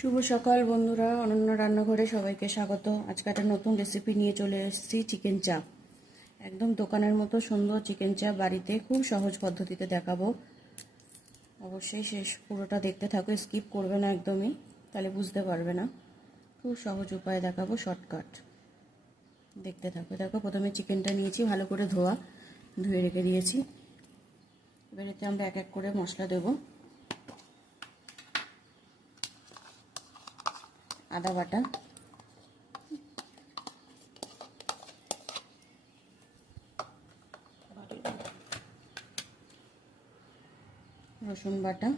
শুভ সকাল, বন্ধুরা। অনন্য রান্নাঘরে সবাইকে স্বাগত। আজকে একটা নতুন রেসিপি নিয়ে চলে এসেছি চিকেন চাপ একদম দোকানের মতো সুন্দর চিকেন চাপ বাড়িতে খুব সহজ পদ্ধতিতে দেখাবো। অবশ্যই শেষ পুরোটা দেখতে থাকো স্কিপ করবে না একদমই, তাহলে বুঝতে পারবে না। খুব সহজ উপায়ে দেখাবো শর্টকাট দেখতে থাকো, দেখো, প্রথমে চিকেনটা নিয়েছি, ভালো করে ধোয়া, ধুয়ে রেখে দিয়েছি। এবার এতে আমরা এক এক করে মশলা দেবো। আদা বাটা। রসুন বাটা।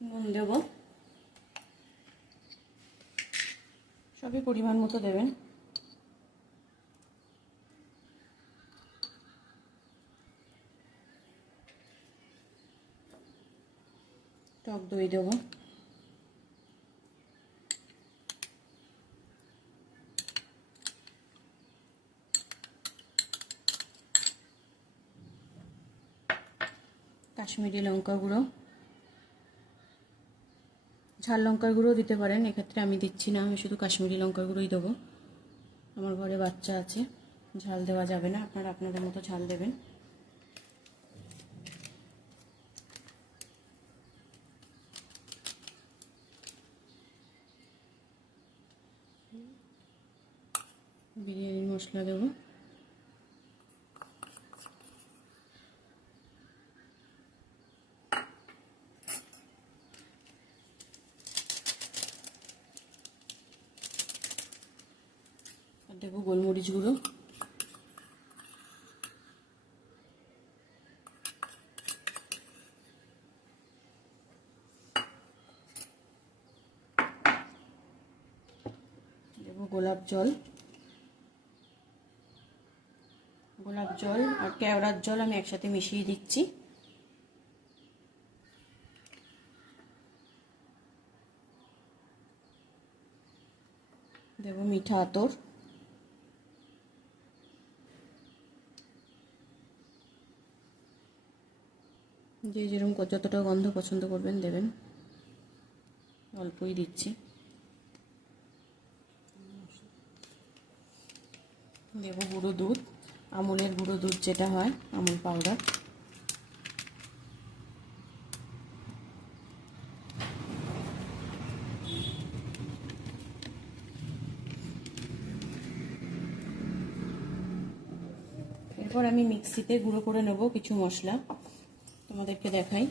নুন দেব। সবই পরিমাণ মতো দেবেন। দই দেবো কাশ্মীরি লঙ্কা গুঁড়ো। ঝাল লঙ্কার গুঁড়ো দিতে পারেন, এক্ষেত্রে আমি দিচ্ছি না, আমি শুধু কাশ্মীরি লঙ্কার গুঁড়োই দেবো। আমার ঘরে বাচ্চা আছে, ঝাল দেওয়া যাবে না, আপনারা আপনাদের মতো ঝাল দেবেন। মশলা দেবো। দেবো গোলমরিচ গুঁড়ো। দেবো গোলাপ জল গোলাপ জল আর কেওড়ার জল আমি একসাথে মিশিয়ে দিচ্ছি। দেবো মিঠা আতর। যে যেরকম যতটা গন্ধ পছন্দ করবেন দেবেন। অল্পই দিচ্ছি। দেবো গুঁড়ো দুধ। আমুলের গুঁড়ো দুধ যেটা হয়, আমুল পাউডার এরপর আমি মিক্সিতে গুঁড়ো করে নেব কিছু মশলা। তোমাদেরকে দেখাই।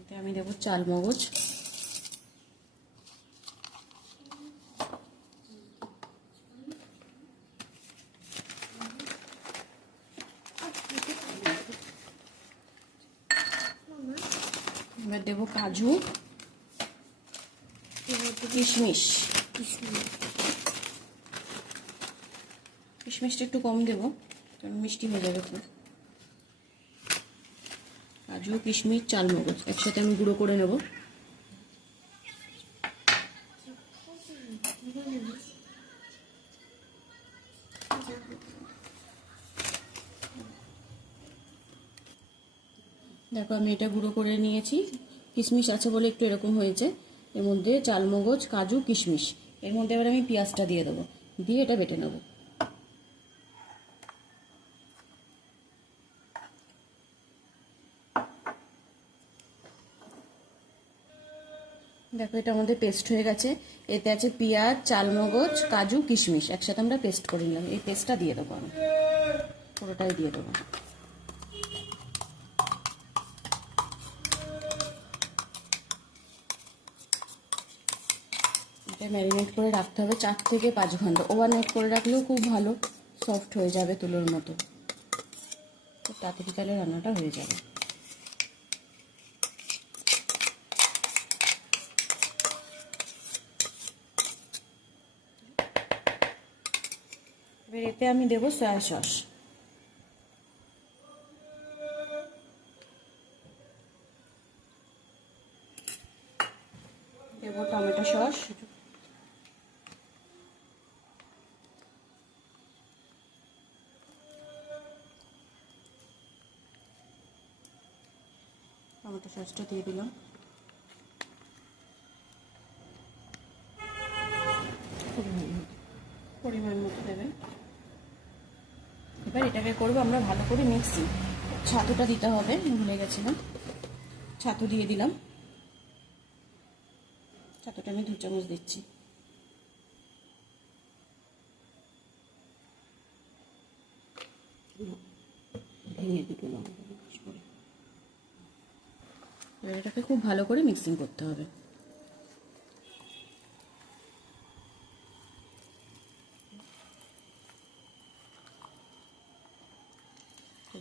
এটা আমি দেবো চাল মগজ এবার দেবো কাজু, কিশমিশ। কিশমিশটা একটু কম দেবো মিষ্টি হয়ে যাবে খুব কাজু, কিশমিশ চাল মগজ একসাথে আমি গুঁড়ো করে নেব। দেখো, আমি এটা গুঁড়ো করে নিয়েছি। কিশমিশ আছে বলে একটু এরকম হয়েছে। এর মধ্যে চালমগজ, কাজু, কিশমিশ। এর মধ্যে এবার আমি পেঁয়াজটা দিয়ে দেবো। দিয়ে এটা বেটে নেব। দেখো, এটা আমাদের পেস্ট হয়ে গেছে। এতে আছে পেঁয়াজ, চালমগজ, কাজু, কিশমিশ। একসাথে আমরা পেস্ট করে নিলাম। এই পেস্টটা দিয়ে দেবো আমি। পুরোটাই দিয়ে দেবো। ম্যারিনেট করে রাখতে হবে চার থেকে পাঁচ ঘণ্টা। ওভারনাইট করে রাখলেও খুব ভালো সফট হয়ে যাবে তুলোর মতো। তাড়াতাড়ি তাহলে রান্নাটা হয়ে যাবে। এবার এতে আমি দেবো সয়া সস সসটা দিয়ে দিলাম। এবার এটাকে করব, আমরা ভালো করে মিক্সি। ছাতুটা দিতে হবে, ভুলে গেছিলাম। ছাতু দিয়ে দিলাম। ছাতুটা আমি দু চামচ দিচ্ছি। ভেঙে দুটো লঙ্কা এবার এটাকে খুব ভালো করে মিক্সিং করতে হবে।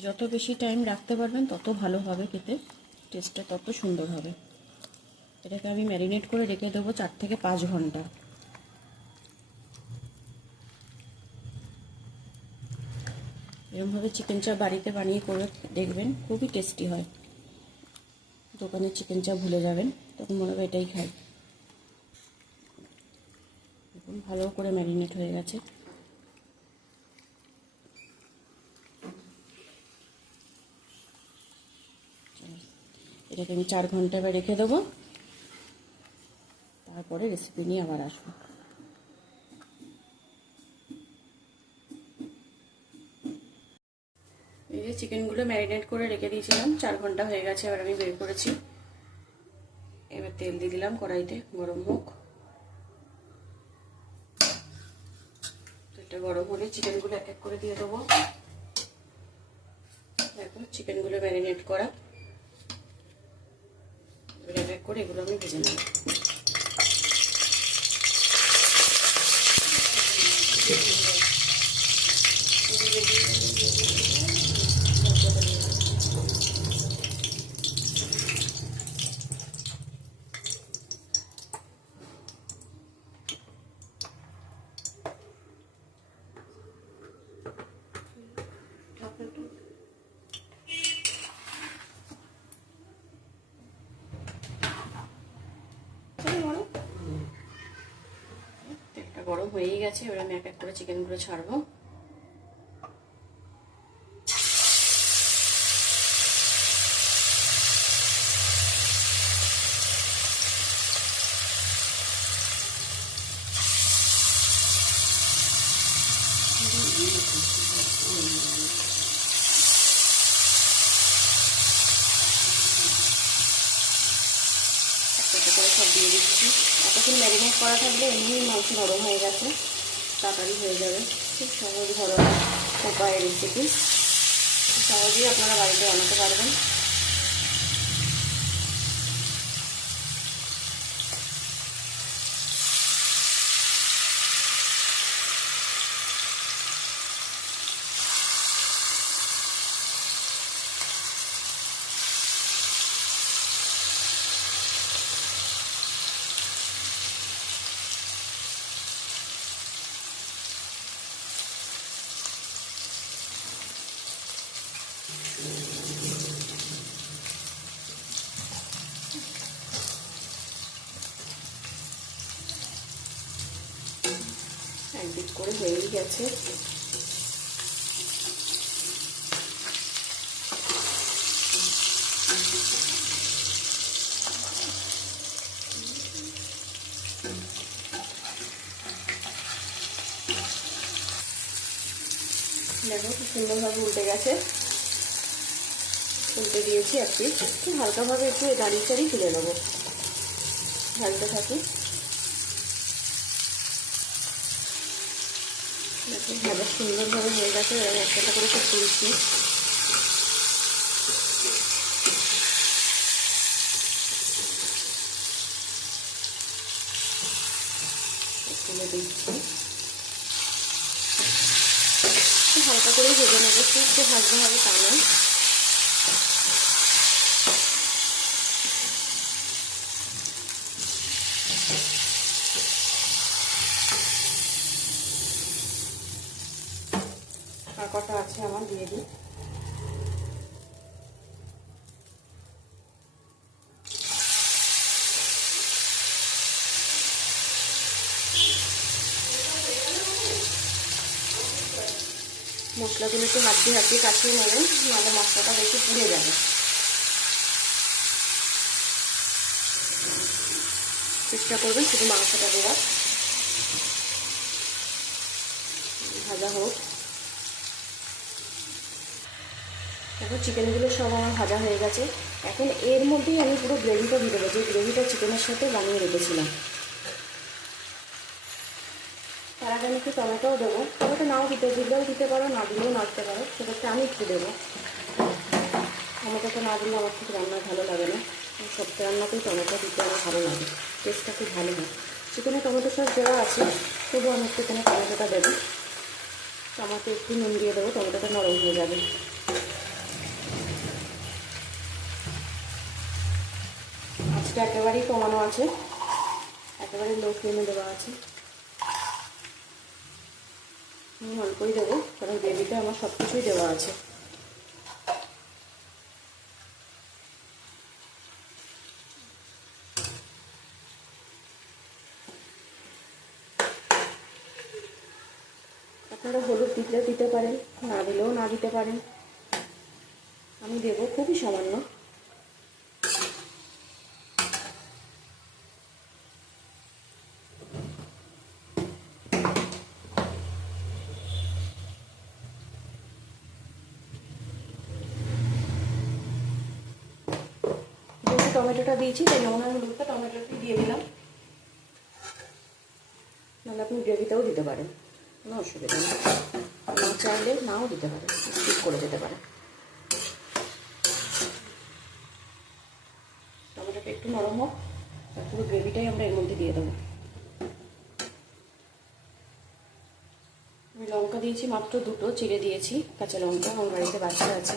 যত বেশি টাইম রাখতে পারবেন, তত ভালো হবে খেতে। টেস্টটা তত সুন্দর হবে। এটাকে আমি ম্যারিনেট করে রেখে দেবো চার থেকে পাঁচ ঘণ্টা। এরকমভাবে চিকেন চাপ বাড়িতে বানিয়ে করে দেখবেন, খুবই টেস্টি হয়। দোকানের চিকেন চাপ ভুলে যাবেন, তখন মনে হবে এটাই খাই। এখন ভালো করে ম্যারিনেট হয়ে গেছে। এটাকে আমি চার ঘণ্টা রেখে দেবো। তারপরে রেসিপি নিয়ে আবার আসব। চিকেনগুলো ম্যারিনেট করে রেখে দিয়েছিলাম। চার ঘণ্টা হয়ে গেছে, এবার আমি বের করেছি। এবার তেল দিয়ে দিলাম কড়াইতে, গরম হোক। তেলটা গরম হলে চিকেনগুলো এক এক করে দিয়ে দেবো। দেখো চিকেনগুলো ম্যারিনেট করা। এক এক করে এগুলো আমি ভেজে নেব তেলটা গরম হয়েই গেছে এবার আমি এক এক করে চিকেনগুলো ছাড়বো একটা করে সব দিয়ে দিচ্ছি। এতক্ষণ ম্যারিনেট করা থাকলে এমনি মাংস নরম হয়ে গেছে। তাড়াতাড়ি হয়ে যাবে। খুব সহজ ঘরোয়া উপায় রেসিপি সহজেই আপনারা বাড়িতে বানাতে পারবেন। একদিক করে হয়েই গেছে। দেখো খুব সুন্দরভাবে উল্টে গেছে। উল্টে দিয়েছি আর কি হালকাভাবে একটু দাঁড়িয়ে চাড়িয়ে তুলে নেব। ঢালতে থাকি দেখো ভাজা সুন্দরভাবে হয়ে গেছে এবার আমি একটা করে খুব তুলছি তুলে দিচ্ছি হালকা করে ভেজে নেব খুব যে ভাজতে হবে তা নয় আর কটা আছে আমার দিয়ে মশলাগুলো একটু হাত দিয়ে কাটিয়ে নেবেন নাহলে মশলাটা বেশি পুড়ে যাবে। চেষ্টা করবেন শুধু মাংসটা দেওয়ার। ভাজা হোক। দেখো চিকেনগুলো সব আমার ভাজা হয়ে গেছে। এখন এর মধ্যেই আমি পুরো গ্রেভিটা দিয়ে দেবো, যে গ্রেভিটা চিকেনের সাথে বানিয়ে রেখেছিলাম। তার আগে আমি একটু টমেটোও দেবো। টমেটো নাও দিতে দিলেও দিতে পারো, না দিলেও নাড়তে পারো, সেক্ষেত্রে আমি একটু দেবো। টমেটোটা না দিলে আমার ঠিক রান্না ভালো লাগে না। সবটা রান্নাতেই টমেটো দিতে আমার ভালো লাগে টেস্টটা খুব ভালো হয়। চিকেনে টমেটো সস দেওয়া আছে, তবুও আমি একটু এখানে টমেটোটা দেবো। টমাটো একটু নুন দিয়ে দেবো, টমেটোটা নরম হয়ে যাবে। আজকে একেবারেই কমানো আছে। একেবারে লো ফ্লেমে দেওয়া আছে। আমি অল্পই দেবো, কারণ গ্রেভিতে আমার সব কিছুই দেওয়া আছে। আপনারা হলুদ দিলে দিতে পারেন, না দিলেও না দিতে পারেন। আমি দেবো খুবই সামান্য। টমেটোটা দিয়েছি, তাই নুন আর হলুদটা টমেটোটি দিয়ে দিলাম। নাহলে আপনি গ্রেভিতেও দিতে পারেন, কোনো অসুবিধা নেই। না চাইলে নাও দিতে পারেন, ঠিক করে দিতে পারেন। টমেটোটা একটু নরম হোক পুরো গ্রেভিটাই আমরা এর মধ্যে দিয়ে দেবো। আমি লঙ্কা দিয়েছি মাত্র দুটো, চিড়ে দিয়েছি, কাঁচা লঙ্কা, আমার বাড়িতে বাচ্চা আছে,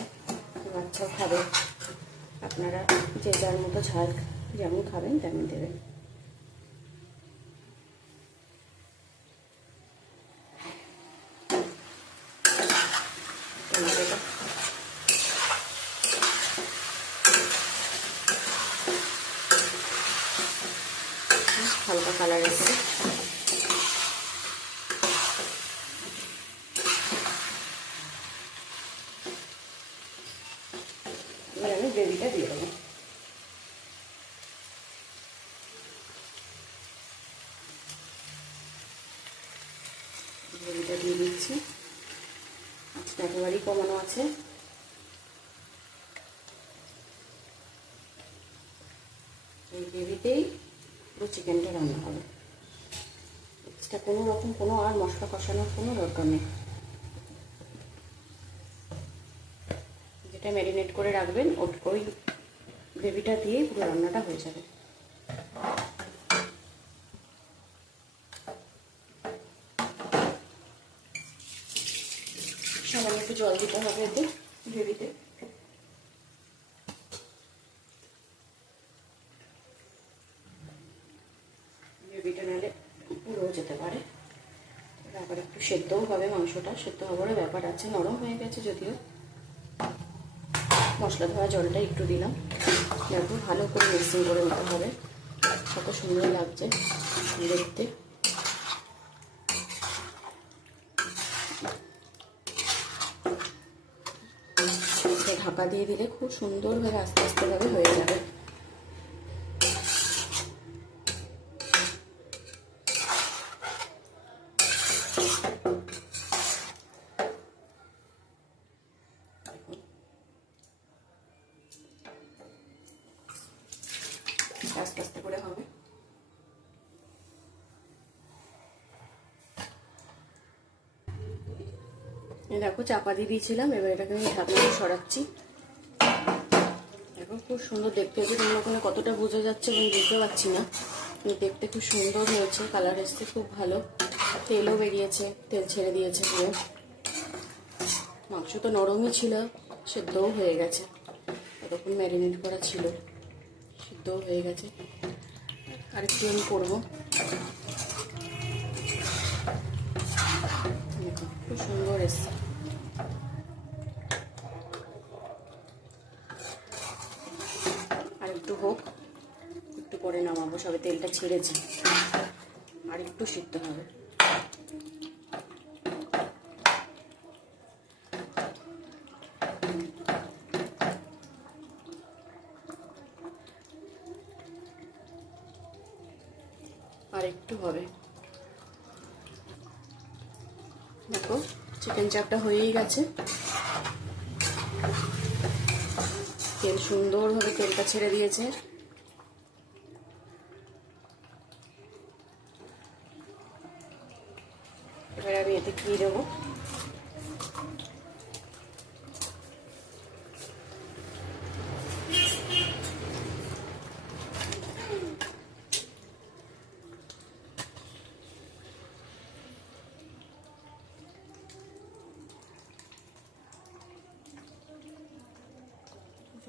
বাচ্চাও খাবে। আপনারা যে যার মতো ঝাল যেমন খাবেন তেমন দেবেন। টমেটোটা হালকা কালার এসছে এবার আমি গ্রেভিটা দিয়ে দেবো গ্রেভিটা দিয়ে দিচ্ছি। আজকে একেবারেই কমানো আছে। এই গ্রেভিতেই পুরো চিকেনটা রান্না হবে। এক্সট্রা কোনো রকম কোনো আর মশলা কষানোর কোনো দরকার নেই। যেটা ম্যারিনেট করে রাখবেন ওই গ্রেভিটা দিয়েই পুরো রান্নাটা হয়ে যাবে সামান্য একটু জল দিতে হবে এতে গ্রেভিতে গ্রেভিটা নাহলে পুরো যেতে পারে। আবার একটু সেদ্ধও হবে মাংসটা, সেদ্ধ হওয়ারও ব্যাপার আছে, নরম হয়ে গেছে যদিও। মশলা ধোয়া জলটা একটু দিলাম। দেখো ভালো করে মিক্সিং করে নিতে হবে। কত সুন্দর লাগছে দেখতে। ঢাকা দিয়ে দিলে খুব সুন্দরভাবে আস্তে আস্তে ভাবে হয়ে যাবে। আস্তে আস্তে করে হবে। দেখো চাপা দিয়ে দিয়েছিলাম, এবার এটাকে আমি ঢাকনা সরাচ্ছি। খুব সুন্দর দেখতে হয়েছে। তোমরা ওখানে কতটা বোঝা যাচ্ছে আমি বুঝতে পারছি না। দেখতে খুব সুন্দর হয়েছে। কালার এসছে খুব ভালো। তেলও বেরিয়েছে। তেল ছেড়ে দিয়েছে পুরো। মাংস তো নরমই ছিল। সেদ্ধও হয়ে গেছে। এতক্ষণ ম্যারিনেট করা ছিল। সেদ্ধও হয়ে গেছে। আরেকটু আমি করব। খুব সুন্দর এসছে আর একটু হোক পরে নামাবো, সবে তেলটা ছেড়েছি। আর একটু সিদ্ধ হবে। আর একটু হবে। দেখো চিকেন চাপটা হয়েই গেছে। তেল সুন্দরভাবে তেলটা ছেড়ে দিয়েছে এবার আমি এতে ঘি দেবো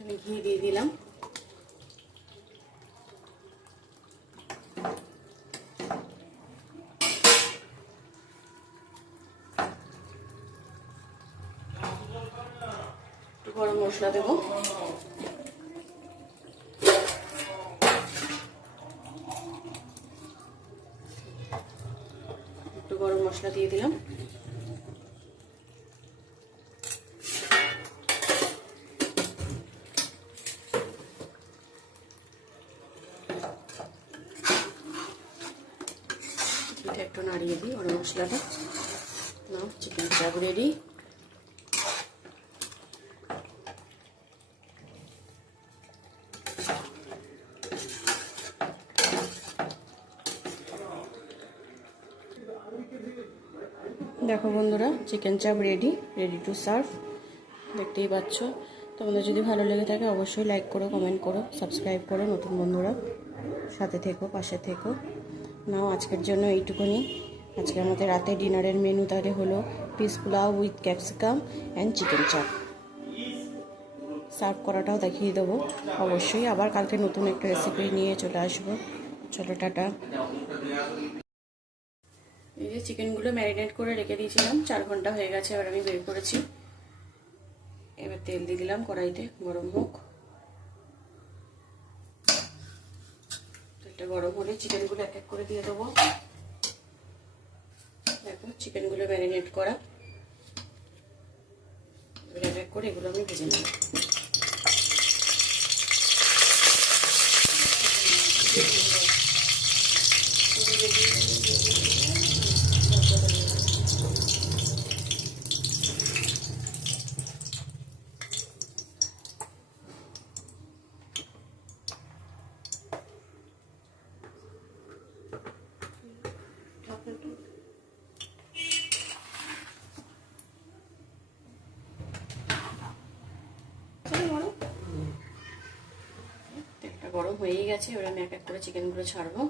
আমি ঘি দিয়ে দিলাম। গরম মশলা দেবো। একটু গরম মশলা দিয়ে দিলাম এটা একটু নাড়িয়ে দিই গরম মশলাটা। নাও চিকেন চাপ রেডি দেখো বন্ধুরা চিকেন চাপ রেডি রেডি টু সার্ভ দেখতেই পাচ্ছ। তোমাদের যদি ভালো লেগে থাকে, অবশ্যই লাইক করো কমেন্ট করো সাবস্ক্রাইব করো, নতুন বন্ধুরা। সাথে থেকো, পাশে থেকো। নাও, আজকের জন্য এইটুকুনি। আজকে আমাদের রাতে ডিনারের মেনু তাহলে হলো peas pulao with capsicum and chicken chaap serve করাটাও দেখিয়ে দেবো। অবশ্যই আবার কালকে নতুন একটা রেসিপি নিয়ে চলে আসব। চলো, টাটা। এই যে চিকেনগুলো ম্যারিনেট করে রেখে দিয়েছিলাম, চার ঘণ্টা হয়ে গেছে, এবার আমি বের করেছি। এবার তেল দিয়ে দিলাম কড়াইতে, গরম হোক। তেলটা গরম হলে চিকেনগুলো এক এক করে দিয়ে দেবো। দেখো চিকেনগুলো ম্যারিনেট করা। এক করে এগুলো আমি ভেজে নেব। তেলটা গরম হয়েই গেছে, এবার আমি এক এক করে চিকেনগুলো ছাড়বো।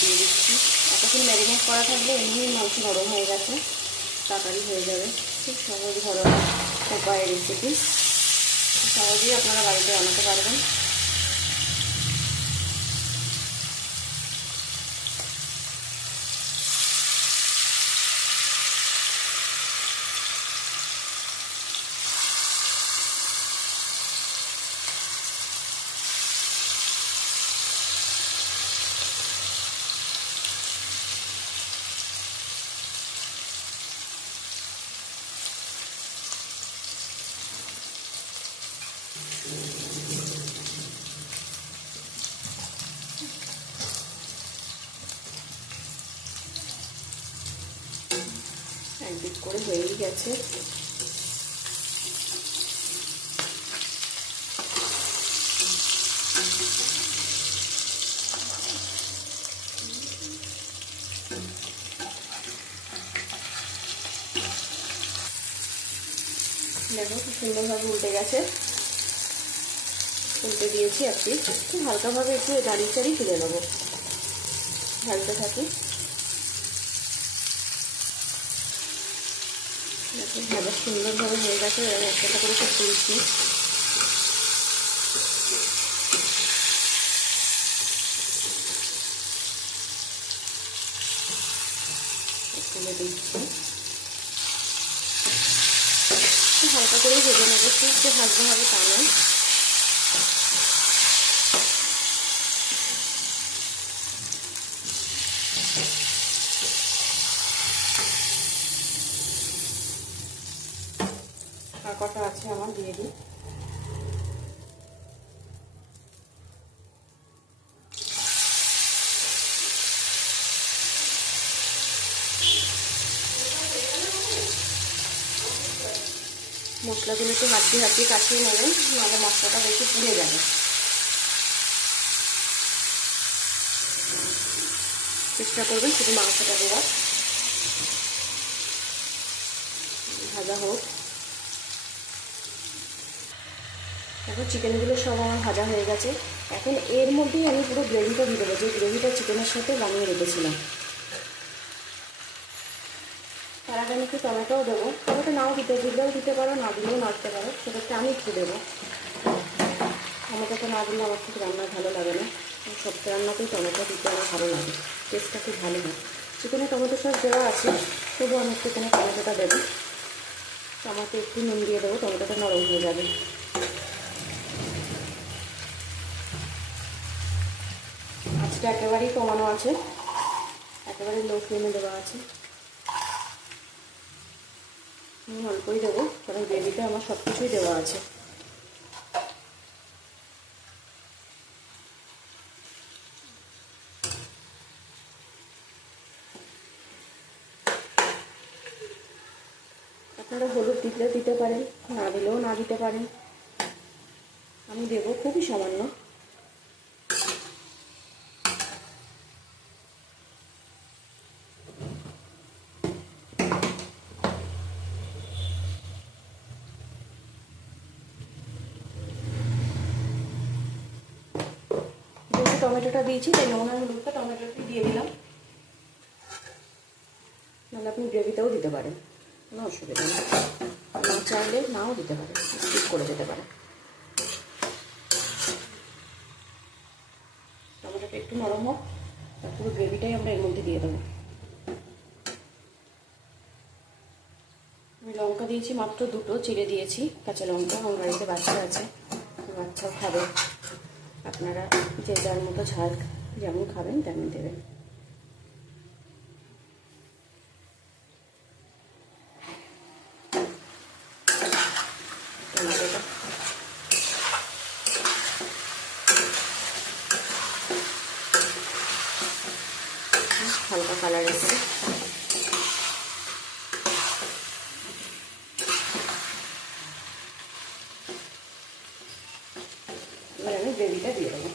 দিয়ে দিচ্ছি। এতক্ষণ ম্যারিনেট করা থাকলে এমনি মাংস গরম হয়ে গেছে। তাড়াতাড়ি হয়ে যাবে। খুব সহজ ধরনের উপায় রেসিপি সহজেই আপনারা বাড়িতে বানাতে পারবেন। একদিক করে হয়েই গেছে দেখো খুব সুন্দরভাবে উল্টে গেছে। উল্টে দিয়েছি আর কি খুব হালকাভাবে একটু দাঁড়িয়ে চাড়িয়ে তুলে নেব। ঢালতে থাকি। ভাজা সুন্দরভাবে হয়ে গেছে। একটা করে সব তুলছি। তুলে দিচ্ছি। হালকা খুব যে ভাজতে হবে তা নয়। আমার দিয়ে দিই মশলাগুলো একটু হাত দিয়ে হাত দিয়ে কাটিয়ে নেবেন, নাহলে মশলাটা বেশি পুড়ে যাবে। চেষ্টা করবেন শুধু মাংসটা দেওয়ার। ভাজা হোক। এখন চিকেনগুলো সব আমার ভাজা হয়ে গেছে। এখন এর মধ্যেই আমি পুরো গ্রেভিটা দিয়ে দেবো। যে গ্রেভিটা চিকেনের সাথে বানিয়ে রেখেছিলাম। তার আগে আমি একটু টমেটোও দেবো। টমেটো নাও দিতে দিলেও দিতে পারো, না দিলেও নাড়তে পারো। সেক্ষেত্রে আমি একটু দেবো। টমেটোটা না দিলে আমার ঠিক রান্না ভালো লাগে না। সব রান্নাতেই টমেটো দিতে আমার ভালো লাগে। টেস্টটা খুব ভালো হয়। চিকেনে টমেটো সস দেওয়া আছে। তবুও আমি একটু এখানে টমেটোটা দেবো। টমেটো একটু নুন দিয়ে দেবো। টমেটোটা নরম হয়ে যাবে। আজকে একেবারেই কমানো আছে, একেবারে লো ফ্লেমে দেওয়া আছে। নুন অল্পই দেবো, কারণ গ্রেভিতে আমার সব কিছুই দেওয়া আছে। আপনারা হলুদ দিলে দিতে পারেন, না দিলেও না দিতে পারেন। আমি দেবো খুবই সামান্য। টমেটোটা দিয়েছি, তাই নুন আর হলুদটা টমেটোটি দিয়ে দিলাম। নাহলে আপনি গ্রেভিতেও দিতে পারেন, কোনো অসুবিধা নেই। না চাইলে নাও দিতে পারেন, স্কিপ করে দিতে পারেন। টমেটোটা একটু নরম হোক পুরো গ্রেভিটাই আমরা এর মধ্যে দিয়ে দেবো। আমি লঙ্কা দিয়েছি মাত্র দুটো, চিড়ে দিয়েছি, কাঁচা লঙ্কা, আমার বাড়িতে বাচ্চা আছে, বাচ্চাও খাবে। আপনারা যে যার মতো ঝাল যেমন খাবেন তেমন দেবেন টমেটোটা হালকা কালার এসছে এবার আমি গ্রেভিটা দিয়ে দেবো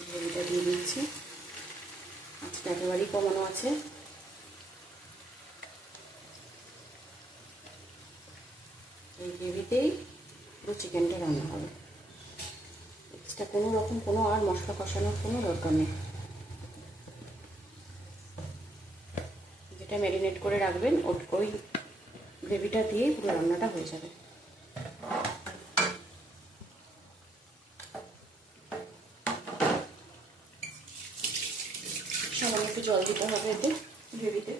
গ্রেভিটা দিয়ে দিচ্ছি আজকে একেবারেই কমানো আছে এই গ্রেভিতেই পুরো চিকেনটা রান্না হবে। এক্সট্রা কোনো রকম কোনো আর মশলা কষানোর কোনো দরকার নেই। যেটা ম্যারিনেট করে রাখবেন ওই গ্রেভিটা দিয়েই পুরো রান্নাটা হয়ে যাবে। সামান্য একটু জল দিতে হবে এতে গ্রেভিতে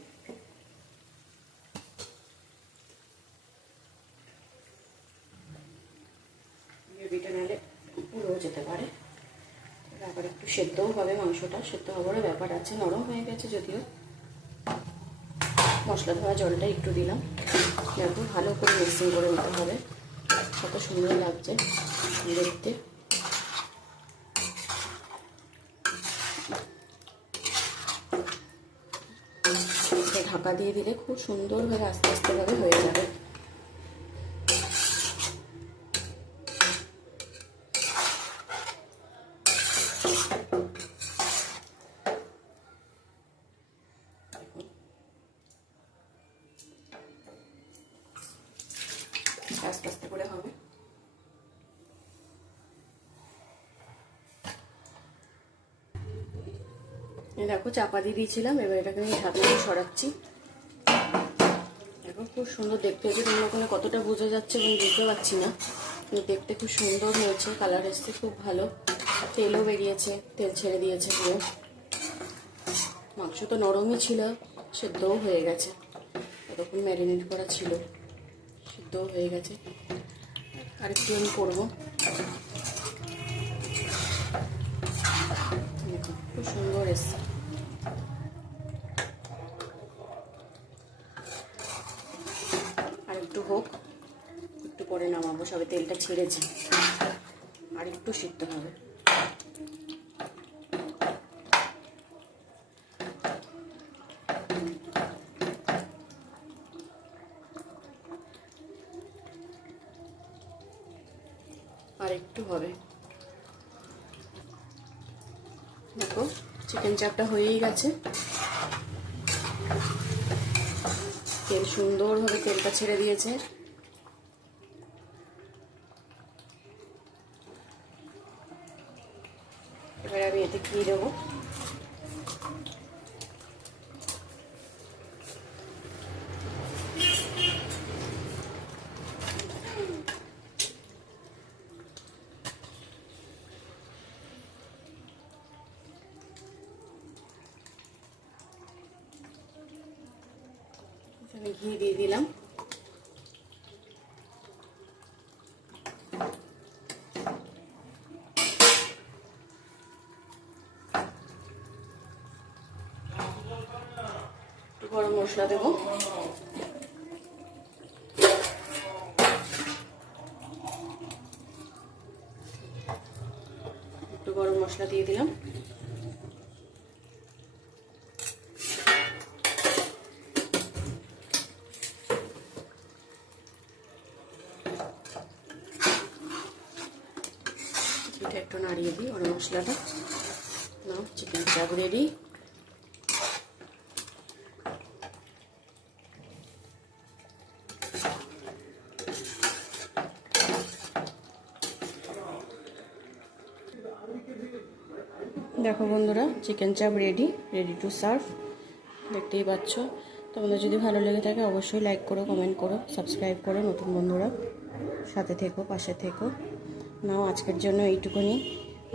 গ্রেভিটা নাহলে পুরো যেতে পারে আবার একটু সেদ্ধও হবে মাংসটা সেদ্ধ হওয়ারও ব্যাপার আছে। নরম হয়ে গেছে যদিও। মশলা ধোয়া জলটা একটু দিলাম। দেখো, ভালো করে মিক্সিং করে নিতে হবে। কত সুন্দর লাগছে দেখতে। ঢাকা দিয়ে দিলে খুব সুন্দরভাবে আস্তে আস্তে ভাবে হয়ে যাবে আস্তে আস্তে করে হবে দেখো, চাপা দিয়ে দিয়েছিলাম, এবার এটাকে আমি ঢাকনা সরাচ্ছি। দেখো, খুব সুন্দর দেখতে হয়েছে। তোমরা ওখানে কতটা বোঝা যাচ্ছে আমি বুঝতে পারছি না। কিন্তু দেখতে খুব সুন্দর হয়েছে, কালার এসছে খুব ভালো। তেলও বেরিয়েছে, তেল ছেড়ে দিয়েছে পুরো। মাংস তো নরমই ছিল, সেদ্ধও হয়ে গেছে। ততক্ষণ ম্যারিনেট করা ছিল, সেদ্ধও হয়ে গেছে। আরেকটু আমি করব। খুব সুন্দর এসছে আর একটু হোক একটু পরে নামাবো সবে তেলটা ছেড়েছে। আর একটু সিদ্ধ হবে। আর একটু হবে। দেখো চিকেন চাপটা হয়েই গেছে। তেল সুন্দরভাবে তেলটা ছেড়ে দিয়েছে। এবার আমি এতে কি দেবো আমি ঘি দিয়ে দিলাম একটু গরম মশলা দেবো। একটু গরম মশলা দিয়ে দিলাম। একটু নাড়িয়ে দিই গরম মশলাটা। নাও চিকেন চাপ রেডি দেখো বন্ধুরা চিকেন চাপ রেডি রেডি টু সার্ভ দেখতেই পাচ্ছ। তোমাদের যদি ভালো লেগে থাকে, অবশ্যই লাইক করো কমেন্ট করো সাবস্ক্রাইব করো, নতুন বন্ধুরা সাথে থেকো, পাশে থেকো। নাও, আজকের জন্য এইটুকুনি।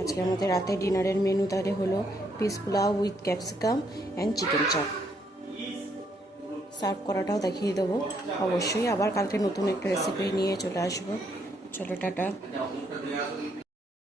আজকে আমাদের রাতে ডিনারের মেনু তাহলে হলো peas pulao with capsicum and chicken chaap serve করাটাও দেখিয়ে দেবো। অবশ্যই আবার কালকে নতুন একটা রেসিপি নিয়ে চলে আসব। চলো, টাটা।